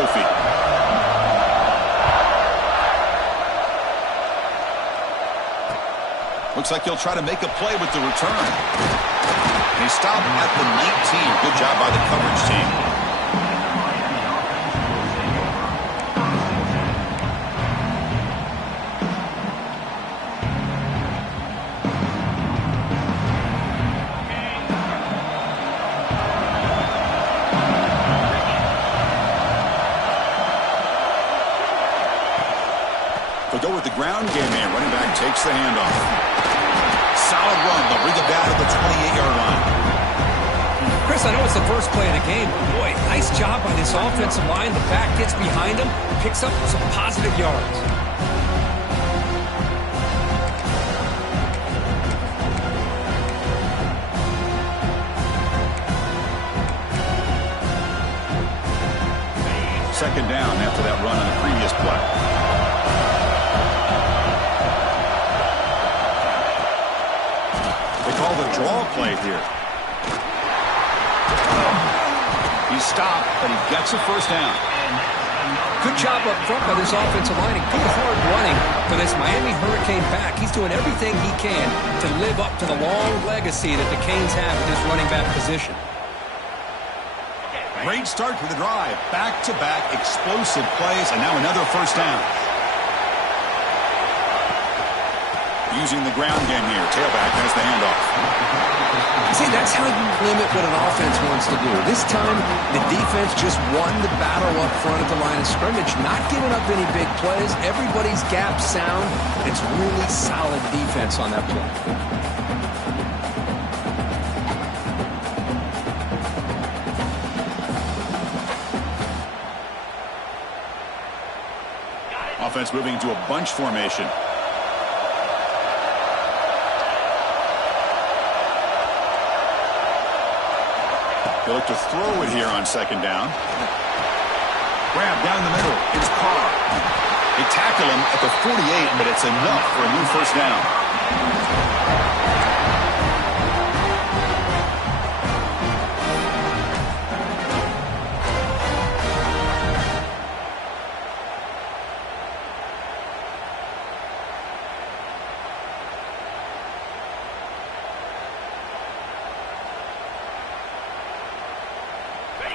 trophy. Looks like he'll try to make a play with the return. And he stopped at the 19. Good job by the coverage team. They'll go with the ground game here. Running back takes the handoff. Solid run. They'll bring it down to the 28-yard line. Chris, I know it's the first play of the game, but boy, nice job by this offensive line. The back gets behind him, picks up some positive yards. Second down after that run on the previous play. They call the draw play here. He stopped, but he gets a first down. Good job up front by this offensive line and good hard running for this Miami Hurricane back. He's doing everything he can to live up to the long legacy that the Canes have at this running back position. Great start to the drive. Back-to-back explosive plays, and now another first down. Using the ground game here. Tailback has the handoff. See, that's how you limit what an offense wants to do. This time, the defense just won the battle up front at the line of scrimmage, not giving up any big plays. Everybody's gap sound. It's really solid defense on that play. Offense moving into a bunch formation. They look to throw it here on second down. Grab down the middle. It's Carr. They tackle him at the 48, but it's enough for a new first down.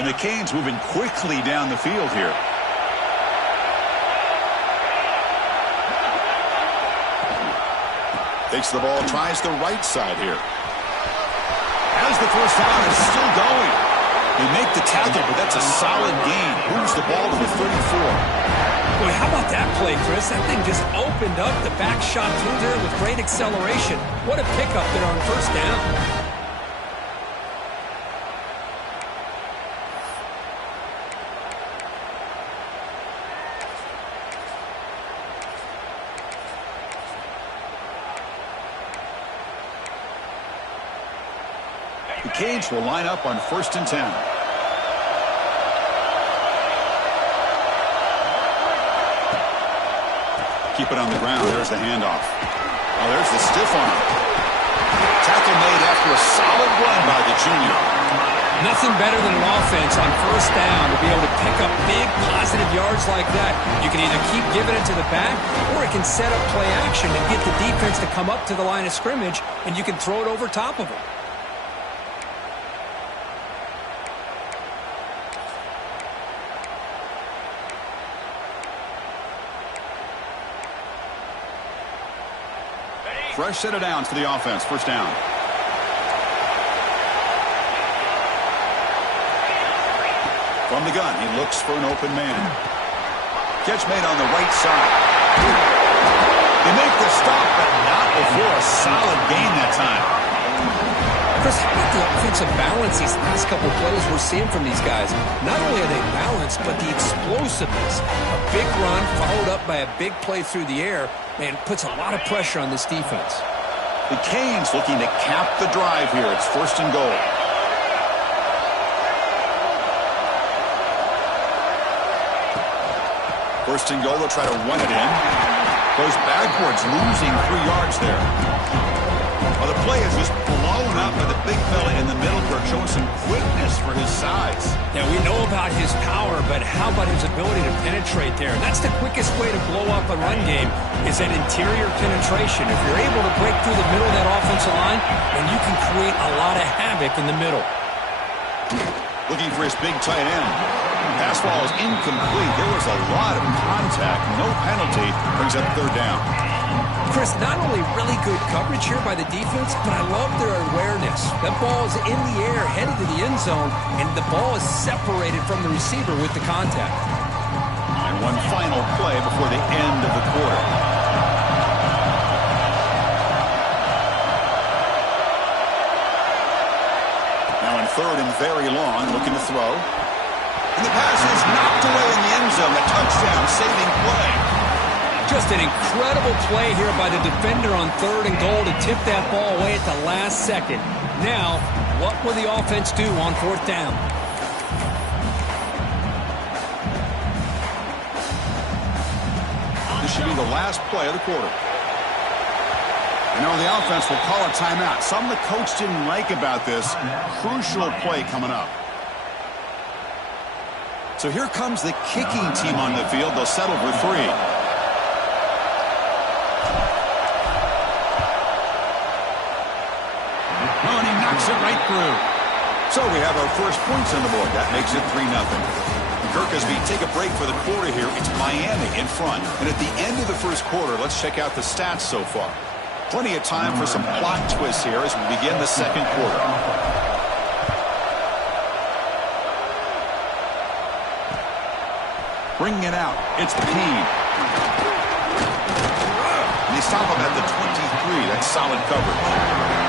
And the Canes moving quickly down the field here. Takes the ball, tries the right side here. Has the first down, is still going. They make the tackle, but that's a solid gain. Moves the ball to the 34. Boy, how about that play, Chris? That thing just opened up. The back shot through there with great acceleration. What a pickup there on first down. The Canes will line up on 1st and 10. Keep it on the ground. There's the handoff. Oh, there's the stiff arm. Tackle made after a solid run by the junior. Nothing better than an offense on first down to be able to pick up big positive yards like that. You can either keep giving it to the back, or it can set up play action and get the defense to come up to the line of scrimmage, and you can throw it over top of them. Fresh set of downs for the offense. First down. From the gun, he looks for an open man. Catch made on the right side. They make the stop, but not before a solid gain that time. Chris, how about the offensive balance these last couple plays we're seeing from these guys? Not only are they balanced, but the explosiveness. A big run followed up by a big play through the air, man, puts a lot of pressure on this defense. The Canes looking to cap the drive here. It's 1st and goal. First and goal, they'll try to run it in. Goes backwards, losing 3 yards there. Well, the play is just blown up by the big fella in the middle, showing some quickness for for his size. Yeah, we know about his power, but how about his ability to penetrate there? And that's the quickest way to blow up a run game is that interior penetration. If you're able to break through the middle of that offensive line, then you can create a lot of havoc in the middle. Looking for his big tight end. Pass ball is incomplete. There was a lot of contact. No penalty. Brings up third down. Chris, not only really good coverage here by the defense, but I love their awareness. That ball is in the air, headed to the end zone, and the ball is separated from the receiver with the contact. And one final play before the end of the quarter. Now in third and very long, looking to throw. And the pass is knocked away in the end zone. A touchdown, saving play. Just an incredible play here by the defender on third and goal to tip that ball away at the last second. Now, what will the offense do on fourth down? This should be the last play of the quarter. You know, the offense will call a timeout. Something the coach didn't like about this. Crucial play coming up. So here comes the kicking team on the field. They'll settle for three. Oh, and he knocks it right through. So we have our first points on the board. That makes it 3-0. Kirk, as we take a break for the quarter here, it's Miami in front. And at the end of the first quarter, let's check out the stats so far. Plenty of time for some plot twists here as we begin the second quarter. Bringing it out, it's Payne. And they stop him at the 23. That's solid coverage.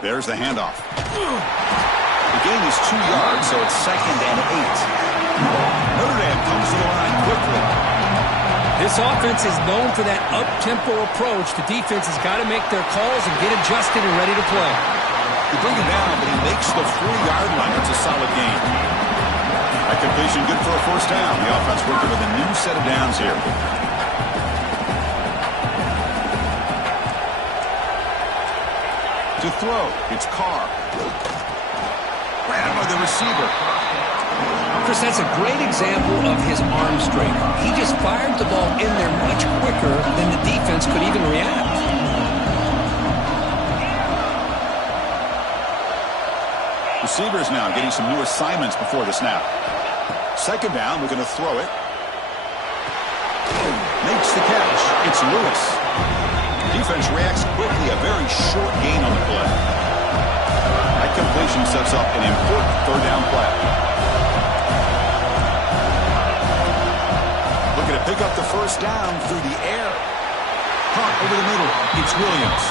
There's the handoff. The gain is 2 yards, so it's 2nd and 8. Notre Dame comes to the line quickly. This offense is known for that up-tempo approach. The defense has got to make their calls and get adjusted and ready to play. They bring him down, but he makes the 4-yard line. It's a solid gain. That completion good for a first down. The offense working with a new set of downs here. To throw, it's Carr. Ran by the receiver. Chris, that's a great example of his arm strength. He just fired the ball in there much quicker than the defense could even react. Receivers now getting some new assignments before the snap. Second down, we're going to throw it. Makes the catch. It's Lewis. Defense reacts quickly, a very short gain on the play. That completion sets up an important third down play. Looking to pick up the first down through the air. Caught over the middle. It's Williams.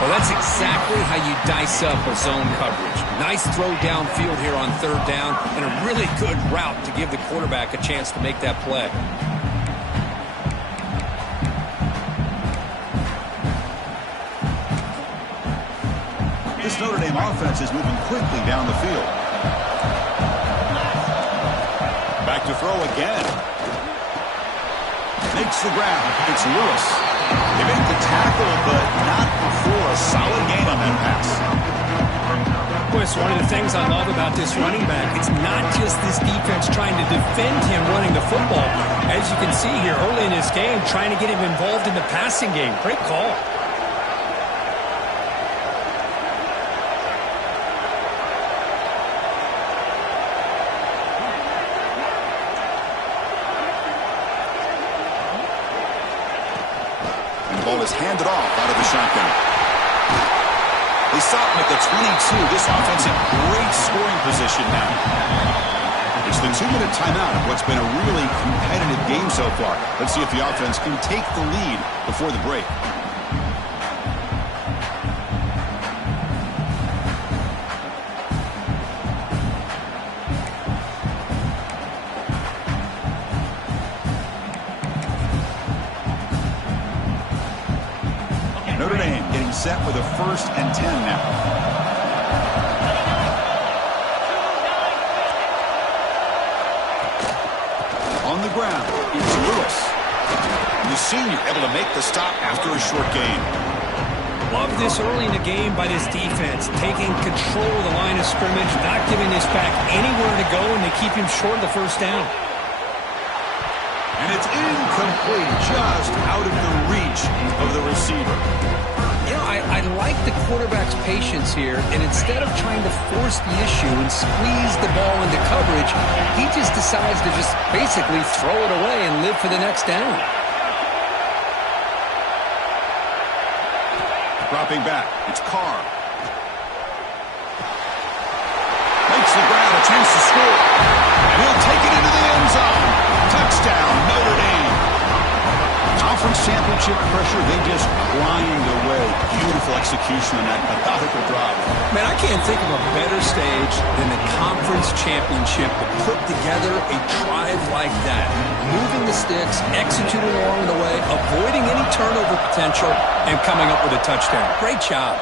Well, that's exactly how you dice up a zone coverage. Nice throw downfield here on third down, and a really good route to give the quarterback a chance to make that play. This Notre Dame offense is moving quickly down the field. Back to throw again. Makes the grab. It's Lewis. They make the tackle, but not before a solid gain on that pass. Well, it's one of the things I love about this running back. It's not just this defense trying to defend him running the football. As you can see here early in this game, trying to get him involved in the passing game. Great call. And the ball is handed off out of the shotgun. They stop him at the 22. This offense in great scoring position now. It's the 2-minute timeout of what's been a really competitive game so far. Let's see if the offense can take the lead before the break. Notre Dame getting set with a 1st and 10 now. On the ground, it's Lewis. The senior able to make the stop after a short gain. Love this early in the game by this defense, taking control of the line of scrimmage, not giving this back anywhere to go, and they keep him short of the 1st down. And it's incomplete, just out of the reach of the receiver. You know, I like the quarterback's patience here, and instead of trying to force the issue and squeeze the ball into coverage, he just decides to just basically throw it away and live for the next down. Dropping back, it's Carr. Makes the grab, a chance to score. And he'll take it into the end zone. Touchdown, Notre Dame. Conference championship pressure, they just grind away. Beautiful execution on that methodical drop. Man, I can't think of a better stage than the conference championship to put together a drive like that. Moving the sticks, executing along the way, avoiding any turnover potential, and coming up with a touchdown. Great job.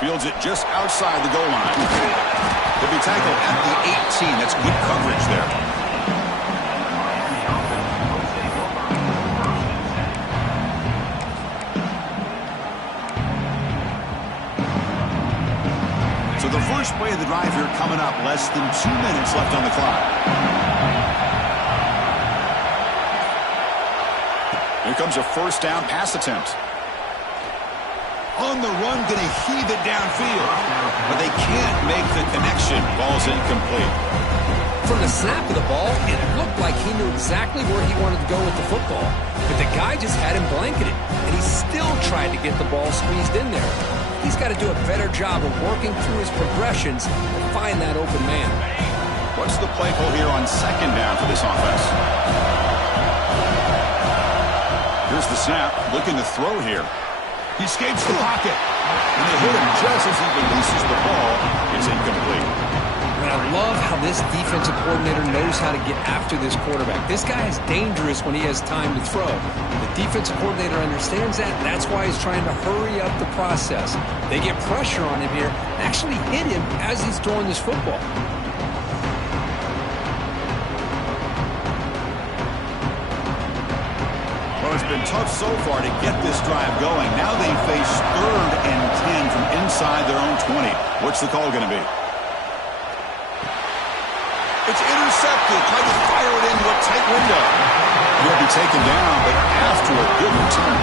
Fields it just outside the goal line. He'll be tackled at the 18. That's good coverage there. So the first play of the drive here coming up. Less than 2 minutes left on the clock. Here comes a 1st down pass attempt. On the run, going to heave it downfield. But they can't make the connection. Ball's incomplete. From the snap of the ball, it looked like he knew exactly where he wanted to go with the football. But the guy just had him blanketed, and he still tried to get the ball squeezed in there. He's got to do a better job of working through his progressions to find that open man. What's the play call here on 2nd down for this offense? Here's the snap. Looking to throw here. He escapes the pocket. And they hit him just as he releases the ball. It's incomplete. And I love how this defensive coordinator knows how to get after this quarterback. This guy is dangerous when he has time to throw. The defensive coordinator understands that. That's why he's trying to hurry up the process. They get pressure on him here, actually hit him as he's throwing this football. Well, it's been tough so far to get this drive going. Now they face 3rd and 10 from inside their own 20. What's the call going to be? It's intercepted. Trying to fire it into a tight window. He'll be taken down, but after a good return.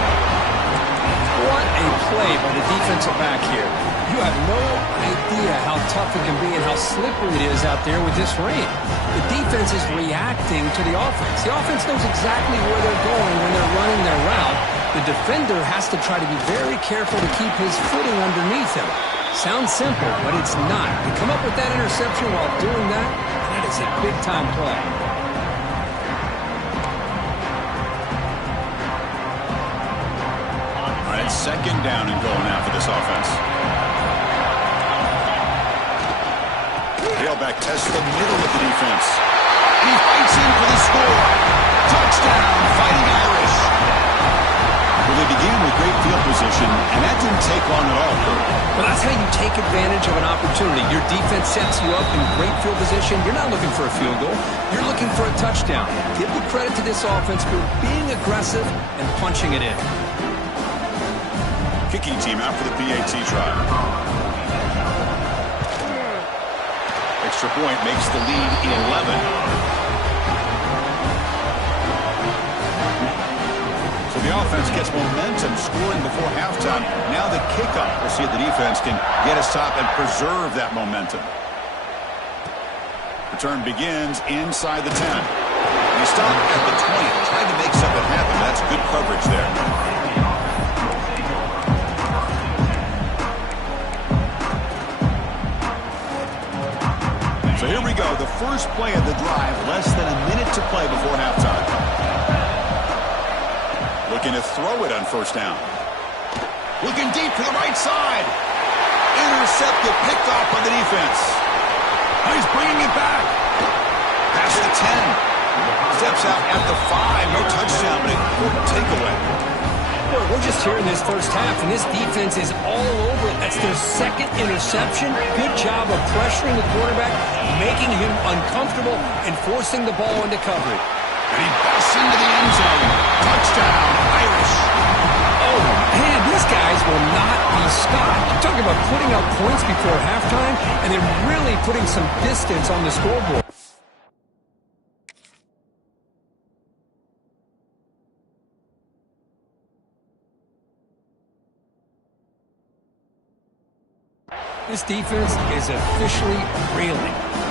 What a play by the defensive back here. You have no idea how tough it can be and how slippery it is out there with this rain. The defense is reacting to the offense. The offense knows exactly where they're going when they're running their route. The defender has to try to be very careful to keep his footing underneath him. Sounds simple, but it's not. You come up with that interception while doing that, that is a big-time play. All right, 2nd down and goal now for this offense. Tailback tests the middle of the defense. He fights in for the score. Touchdown, Fighting Irish. Well, they began with great field position, and that didn't take long at all, Kurt. Well, that's how you take advantage of an opportunity. Your defense sets you up in great field position. You're not looking for a field goal. You're looking for a touchdown. Give the credit to this offense for being aggressive and punching it in. Kicking team out for the PAT trial. extra point makes the lead 11. So the offense gets momentum scoring before halftime. Now the kickoff. We'll see if the defense can get a stop and preserve that momentum. Return begins inside the 10. He stopped at the 20, trying to make something happen. That's good coverage there. So here we go, the first play of the drive, less than a minute to play before halftime. Looking to throw it on first down. Looking deep to the right side. Intercepted, picked off by the defense. He's bringing it back. Past the 10. Steps out at the 5. No touchdown, but important takeaway. Well, we're just here in this first half, and this defense is all over it. That's their second interception. Good job of pressuring the quarterback, making him uncomfortable, and forcing the ball into coverage. And he busts into the end zone. Touchdown, Irish. Oh, man, these guys will not be stopped. You're talking about putting up points before halftime, and then really putting some distance on the scoreboard. This defense is officially reeling.